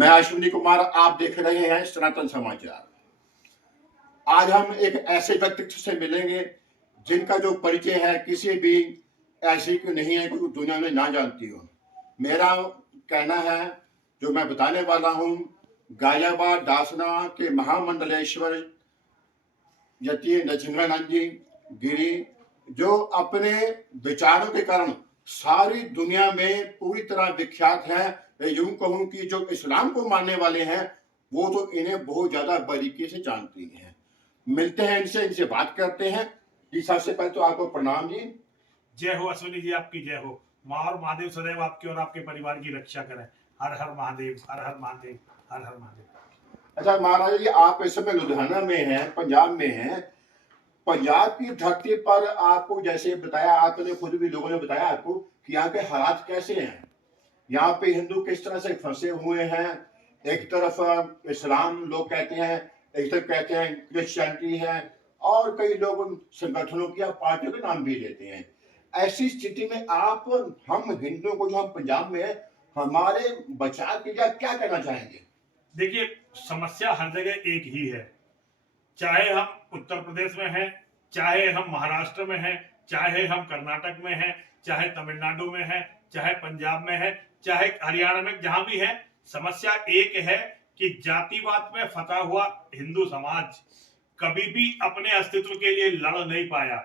मैं अश्विनी कुमार, आप देख रहे हैं सनातन समाचार। आज हम एक ऐसे व्यक्तित्व से मिलेंगे जिनका जो परिचय है किसी भी ऐसी की नहीं है कि दुनिया में ना जानती हो। मेरा कहना है, जो मैं बताने वाला हूँ, गाजियाबाद दासना के महामंडलेश्वर यति नरसिंहानंद जी गिरी, जो अपने विचारों के कारण सारी दुनिया में पूरी तरह विख्यात है। यूं कहूं कि जो इस्लाम को मानने वाले हैं वो तो इन्हें बहुत ज्यादा बारीकी से जानती हैं। मिलते हैं इनसे बात करते हैं। जी, सबसे पहले तो आपको प्रणाम जी। जय हो अश्विनी जी, आपकी जय हो। माँ और महादेव सदैव आपके और आपके परिवार की रक्षा करें। हर हर महादेव, हर हर महादेव, हर हर महादेव। अच्छा महाराज जी, आप इस समय लुधियाना में हैं, पंजाब में हैं। पंजाब की धरती पर आपको जैसे बताया, आपने खुद भी लोगों ने बताया आपको कि यहाँ के हालात कैसे हैं। यहाँ पे हिंदू किस तरह से फंसे हुए हैं। एक तरफ इस्लाम लोग कहते हैं, एक तरफ कहते हैं क्रिश्चियनिटी है, और कई लोग उन संगठनों की या पार्टियों के नाम भी लेते हैं। ऐसी स्थिति में आप, हम हिंदुओं को जो हम पंजाब में है, हमारे बचाव के लिए क्या कहना चाहेंगे? देखिए, समस्या हर जगह एक ही है। चाहे हम उत्तर प्रदेश में हैं, चाहे हम महाराष्ट्र में हैं, चाहे हम कर्नाटक में हैं, चाहे तमिलनाडु में हैं, चाहे पंजाब में है, चाहे हरियाणा में, जहां भी है, समस्या एक है कि जातिवाद में फंसा हुआ हिंदू समाज कभी भी अपने अस्तित्व के लिए लड़ नहीं पाया।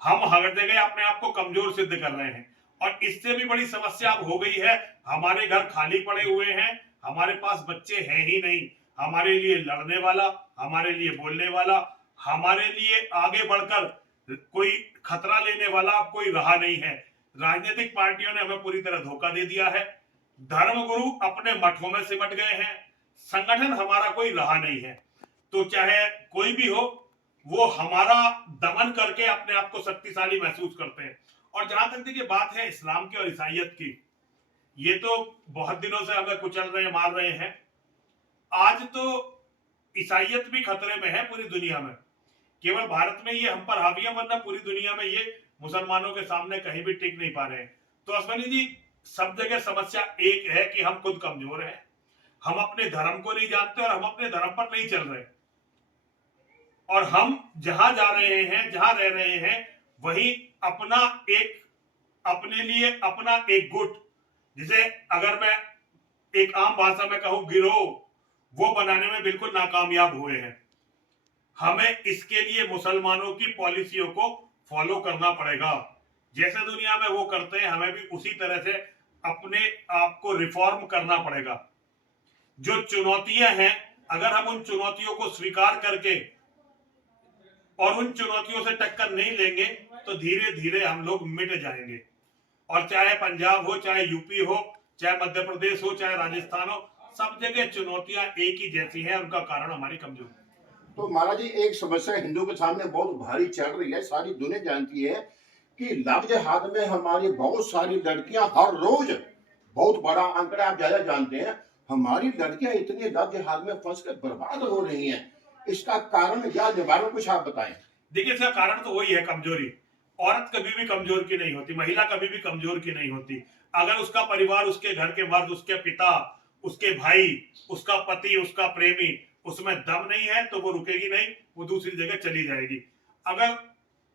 हम हर जगह अपने आप को कमजोर सिद्ध कर रहे हैं, और इससे भी बड़ी समस्या अब हो गई है। हमारे घर खाली पड़े हुए हैं, हमारे पास बच्चे हैं ही नहीं, हमारे लिए लड़ने वाला, हमारे लिए बोलने वाला, हमारे लिए आगे बढ़कर कोई खतरा लेने वाला कोई रहा नहीं है। राजनीतिक पार्टियों ने हमें पूरी तरह धोखा दे दिया है। धर्मगुरु अपने मठों में सिमट गए हैं। संगठन हमारा कोई रहा नहीं है। तो चाहे कोई भी हो, वो हमारा दमन करके अपने आप को शक्तिशाली महसूस करते हैं। और जहां तक देखिए बात है इस्लाम की और ईसाइयत की, ये तो बहुत दिनों से हमें कुचल रहे, मार रहे हैं। आज तो ईसाइयत भी खतरे में है पूरी दुनिया में। केवल भारत में ये हम पर हावी है, वरना पूरी दुनिया में ये मुसलमानों के सामने कहीं भी टिक नहीं पा रहे हैं। तो अश्विनी जी, सब जगह समस्या एक है कि हम खुद कमजोर हैं, हम अपने धर्म को नहीं जानते और हम अपने धर्म पर नहीं चल रहे। और हम जहां जा रहे हैं, जहां रह रहे हैं, वही अपना एक, अपने लिए अपना एक गुट, जिसे अगर मैं एक आम भाषा में कहूं गिरोह, वो बनाने में बिल्कुल नाकामयाब हुए हैं। हमें इसके लिए मुसलमानों की पॉलिसियों को फॉलो करना पड़ेगा। जैसे दुनिया में वो करते हैं, हमें भी उसी तरह से अपने आप को रिफॉर्म करना पड़ेगा। जो चुनौतियां हैं, अगर हम उन चुनौतियों को स्वीकार करके और उन चुनौतियों से टक्कर नहीं लेंगे, तो धीरे धीरे हम लोग मिट जाएंगे। और चाहे पंजाब हो, चाहे यूपी हो, चाहे मध्य प्रदेश हो, चाहे राजस्थान हो, सब जगह चुनौतियां एक ही जैसी हैं। उनका कारण हमारी कमजोरी। तो महाराज जी, एक समस्या हिंदू के सामने बहुत भारी चल रही है, सारी दुनिया जानती है कि लव जिहाद में हमारी बहुत सारी लड़कियां हर रोज, बहुत बड़ा आंकड़ा आप ज्यादा जानते हैं, हमारी लड़कियां इतनी लव जिहाद में फंस कर बर्बाद हो रही हैं। इसका कारण क्या, निवारण कुछ आप बताएं। देखिए, इसका कारण तो वही है, कमजोरी। औरत कभी भी कमजोर की नहीं होती, महिला कभी भी कमजोर की नहीं होती। अगर उसका परिवार, उसके घर के मर्द, उसके पिता, उसके भाई, उसका पति, उसका प्रेमी, उसमें दम नहीं है, तो वो रुकेगी नहीं, वो दूसरी जगह चली जाएगी। अगर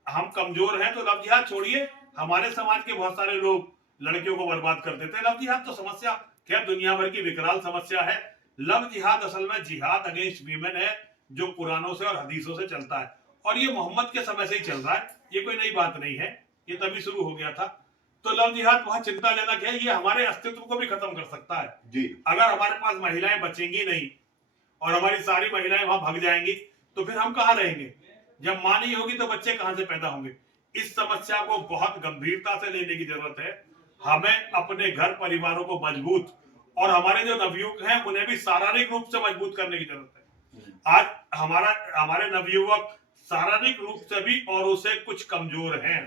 हम कमजोर हैं तो लव जिहाद छोड़िए, हमारे समाज के बहुत सारे लोग लड़कियों को बर्बाद कर देते हैं। लव जिहाद तो समस्या खैर दुनिया भर की विकराल समस्या है। लव जिहाद असल में जिहाद अगेंस्ट वीमेन है, जो पुरानों से और हदीसों से चलता है, और ये मोहम्मद के समय से ही चल रहा है। ये कोई नई बात नहीं है, ये तभी शुरू हो गया था। तो लव जिहाद बहुत चिंताजनक है। ये हमारे अस्तित्व को भी खत्म कर सकता है जी। अगर हमारे पास महिलाएं बचेंगी नहीं और हमारी सारी महिलाएं वहां भाग जाएंगी, तो फिर हम कहां रहेंगे? जब मां नहीं होगी तो बच्चे कहां से पैदा होंगे? इस समस्या को बहुत गंभीरता से लेने की जरूरत है। हमें अपने घर परिवारों को मजबूत, और हमारे जो नवयुवक हैं उन्हें भी शारीरिक रूप से मजबूत करने की जरूरत है। आज हमारे नवयुवक शारीरिक रूप से भी औरों से कुछ कमजोर हैं।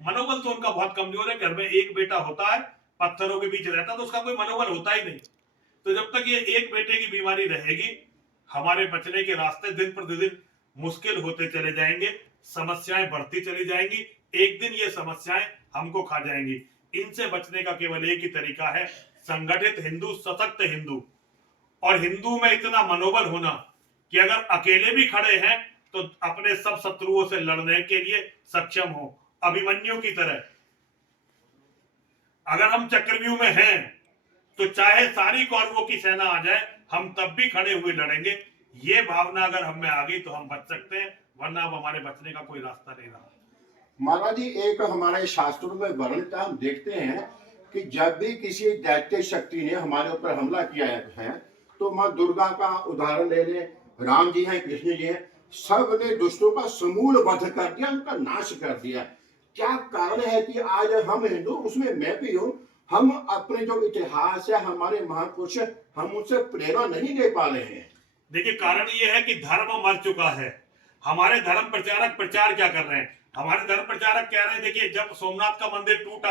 मनोबल तो उनका बहुत कमजोर है। घर में एक बेटा होता है, पत्थरों के बीच रहता, तो उसका कोई मनोबल होता ही नहीं। तो जब तक ये एक बेटे की बीमारी रहेगी, हमारे बचने के रास्ते दिन प्रतिदिन मुश्किल होते चले जाएंगे, समस्याएं बढ़ती चली जाएंगी। एक दिन ये समस्याएं हमको खा जाएंगी। इनसे बचने का केवल एक ही तरीका है, संगठित हिंदू, सशक्त हिंदू। और हिंदू में इतना मनोबल होना कि अगर अकेले भी खड़े हैं तो अपने सब शत्रुओं से लड़ने के लिए सक्षम हो, अभिमन्यु की तरह। अगर हम चक्रव्यूह में हैं तो चाहे सारी कौरवों की सेना आ जाए, हम तब भी खड़े हुए लड़ेंगे। ये भावना अगर हम में आ गई तो हम बच सकते हैं, वरना अब हमारे बचने का कोई रास्ता नहीं रहा। महाराज जी, एक हमारे शास्त्रों में वर्णित हम देखते हैं कि जब भी किसी दैत्य शक्ति ने हमारे ऊपर हमला किया है तो माँ दुर्गा का उदाहरण ले लें, राम जी हैं, कृष्ण जी हैं, सब ने दुष्टों का समूल वध कर दिया, उनका नाश कर दिया। क्या कारण है कि आज हम हिंदू, उसमें मैं भी हूँ, हम अपने जो इतिहास है, हमारे महापुरुष, हम उनसे प्रेरणा नहीं ले पा रहे हैं? देखिए, कारण ये है कि धर्म मर चुका है। हमारे धर्म प्रचारक प्रचार क्या कर रहे हैं? हमारे धर्म प्रचारक कह रहे हैं, देखिए जब सोमनाथ का मंदिर टूट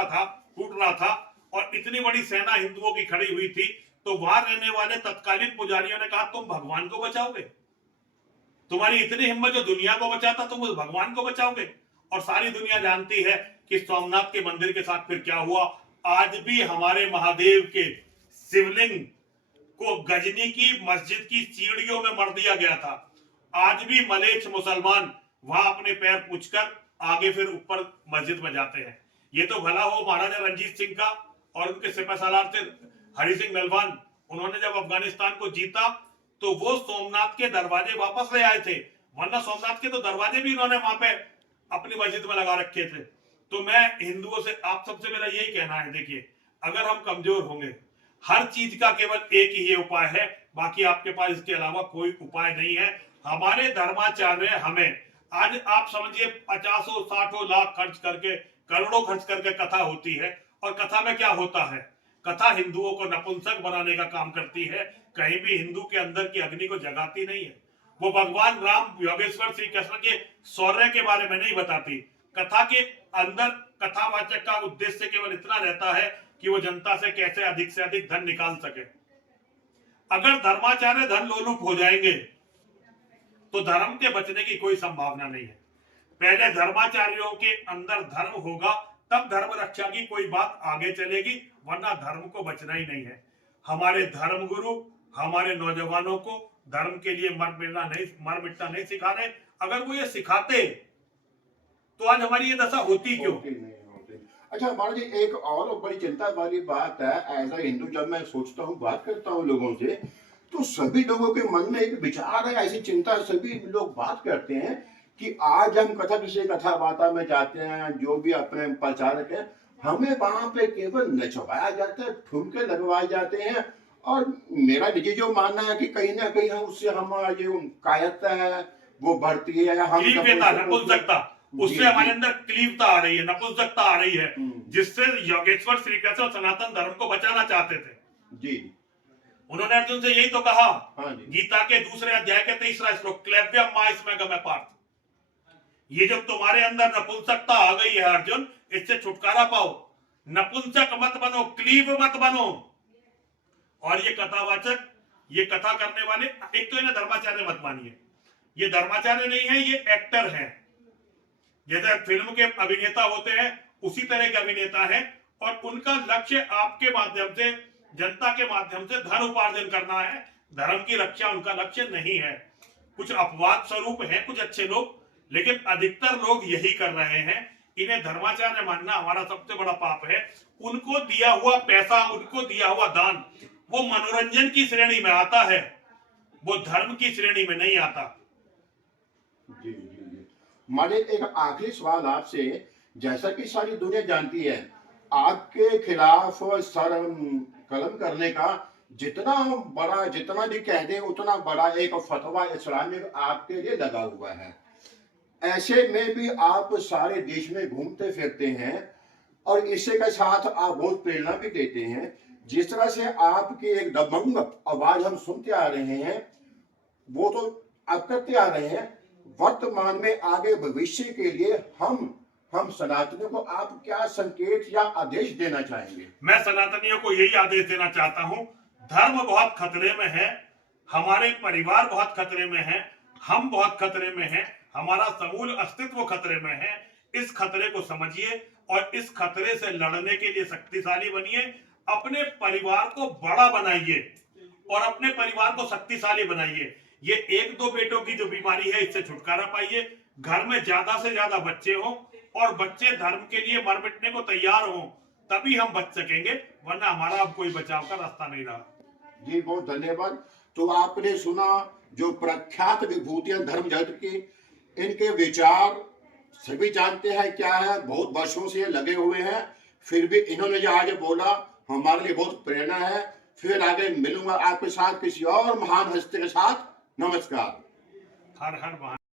रहा था और इतनी बड़ी सेना हिंदुओं की खड़ी हुई थी, तो वहां रहने वाले तत्कालीन पुजारियों ने कहा तुम भगवान को बचाओगे? तुम्हारी इतनी हिम्मत जो दुनिया को बचाता, तुम उस भगवान को बचाओगे? और सारी दुनिया जानती है कि सोमनाथ के मंदिर के साथ फिर क्या हुआ। आज भी हमारे महादेव के शिवलिंग को गजनी की मस्जिद की सीढ़ियों में मर दिया गया था। आज भी मलेच्छ मुसलमान वहां अपने पैर पूछकर आगे फिर ऊपर मस्जिद में जाते हैं। ये तो भला हो महाराजा रंजीत सिंह का और उनके सिपह सालार थे हरि सिंह नलवान। उन्होंने जब अफगानिस्तान को जीता तो वो सोमनाथ के दरवाजे वापस ले आए थे, वरना सोमनाथ के तो दरवाजे भी इन्होंने वहां पे अपनी मस्जिद में लगा रखे थे। तो मैं हिंदुओं से, आप सबसे मेरा यही कहना है, देखिए अगर हम कमजोर होंगे, हर चीज का केवल एक ही उपाय है, बाकी आपके पास इसके अलावा कोई उपाय नहीं है। हमारे धर्माचार्य हमें, आज आप समझिए 50-60 लाख खर्च करके, करोड़ों खर्च करके कथा होती है, और कथा में क्या होता है? कथा हिंदुओं को नपुंसक बनाने का काम करती है, कहीं भी हिंदू के अंदर की अग्नि को जगाती नहीं है। वो भगवान राम, योगेश्वर श्री कृष्ण के शौर्य के बारे में नहीं बताती। कथा के अंदर कथावाचक का उद्देश्य केवल इतना रहता है कि वो जनता से कैसे अधिक से अधिक धन निकाल सके। अगर धर्माचार्य धन लोलुप हो जाएंगे तो धर्म के बचने की कोई संभावना नहीं है। पहले धर्माचार्यों के अंदर धर्म होगा, तब धर्म रक्षा की कोई बात आगे चलेगी, वरना धर्म को बचना ही नहीं है। हमारे धर्म गुरु हमारे नौजवानों को धर्म के लिए मर मिटना नहीं सिखा रहे। अगर वो ये सिखाते तो आज हमारी ये दशा होती क्यों? अच्छा महाराज जी, एक और बड़ी चिंता वाली बात है, एज अ हिंदू जब मैं सोचता हूँ, बात करता हूँ लोगों से, तो सभी लोगों के मन में एक विचार है, ऐसी चिंता सभी लोग बात करते हैं कि आज हम किसी कथा वार्ता में जाते हैं, जो भी अपने प्रचारक है, हमें वहां पे केवल नचवाया जाता है, ठुमके लगवाए जाते हैं, और मेरा निजी जो मानना है कि कहीं ना कहीं हम उससे हमारा जो कायरता है वो बढ़ती है, नपुंसकता, उससे हमारे अंदर क्लीवता आ रही है, नपुंसकता आ रही है, जिससे योगेश्वर श्री कृष्ण सनातन धर्म को बचाना चाहते थे जी। उन्होंने अर्जुन से यही तो कहा, हाँ, गीता के 2 अध्याय के 3 श्लोक, क्लैव्यम माइस्मैगम पार्थ, ये जो तुम्हारे अंदर नपुंसकता आ गई है अर्जुन, इससे छुटकारा पाओ, नपुंसक मत बनो, क्लीव मत बनो। और ये कथावाचक, ये कथा करने वाले, एक तो इन्हें धर्माचार्य मत मानिए, ये धर्माचार्य नहीं है, ये एक्टर हैं। जैसे फिल्म के अभिनेता होते हैं उसी तरह के अभिनेता हैं, और उनका लक्ष्य आपके माध्यम से, जनता के माध्यम से धन उपार्जन करना है, धर्म की रक्षा उनका लक्ष्य नहीं है। कुछ अपवाद स्वरूप हैं कुछ अच्छे लोग, लेकिन अधिकतर लोग यही कर रहे हैं। इन्हें धर्माचार्य मानना हमारा सबसे बड़ा पाप है। उनको दिया हुआ पैसा, उनको दिया हुआ दान, वो मनोरंजन की श्रेणी में आता है, वो धर्म की श्रेणी में नहीं आता। जी जी जी। मालिक, एक आखिरी सवाल आपसे, जैसा कि सारी दुनिया जानती है, आपके खिलाफ सर कलम करने का जितना बड़ा, जितना भी कह दे उतना बड़ा एक फतवा इस्लामिक आपके लिए लगा हुआ है। ऐसे में भी आप सारे देश में घूमते फिरते हैं और इससे के साथ आप बहुत प्रेरणा भी देते हैं। जिस तरह से आपकी एक दबंग आवाज हम सुनते आ रहे हैं, वो तो आप करते आ रहे हैं, वर्तमान में आगे भविष्य के लिए हम सनातनियों को आप क्या संकेत या आदेश देना चाहेंगे? मैं सनातनियों को यही आदेश देना चाहता हूं, धर्म बहुत खतरे में है, हमारे परिवार बहुत खतरे में है, हम बहुत खतरे में हैं, हमारा समूल अस्तित्व खतरे में है। इस खतरे को समझिए और इस खतरे से लड़ने के लिए शक्तिशाली बनिए, अपने परिवार को बड़ा बनाइए, और अपने परिवार को शक्तिशाली बनाइए। ये 1-2 बेटों की जो बीमारी है, इससे छुटकारा पाइए। घर में ज्यादा से ज्यादा बच्चे हों और बच्चे धर्म के लिए मर मिटने को तैयार हों, तभी हम बच सकेंगे, वरना हमारा अब कोई बचाव का रास्ता नहीं रहा। जी बहुत धन्यवाद। तो आपने सुना जो प्रख्यात विभूतियां धर्म जगत की, इनके विचार सभी जानते हैं क्या है, बहुत वर्षों से ये लगे हुए हैं, फिर भी इन्होंने जो आज बोला हमारे लिए बहुत प्रेरणा है। फिर आगे मिलूंगा आपके साथ किसी और महान हस्ती के साथ। नमस्कार। हर हर महादेव।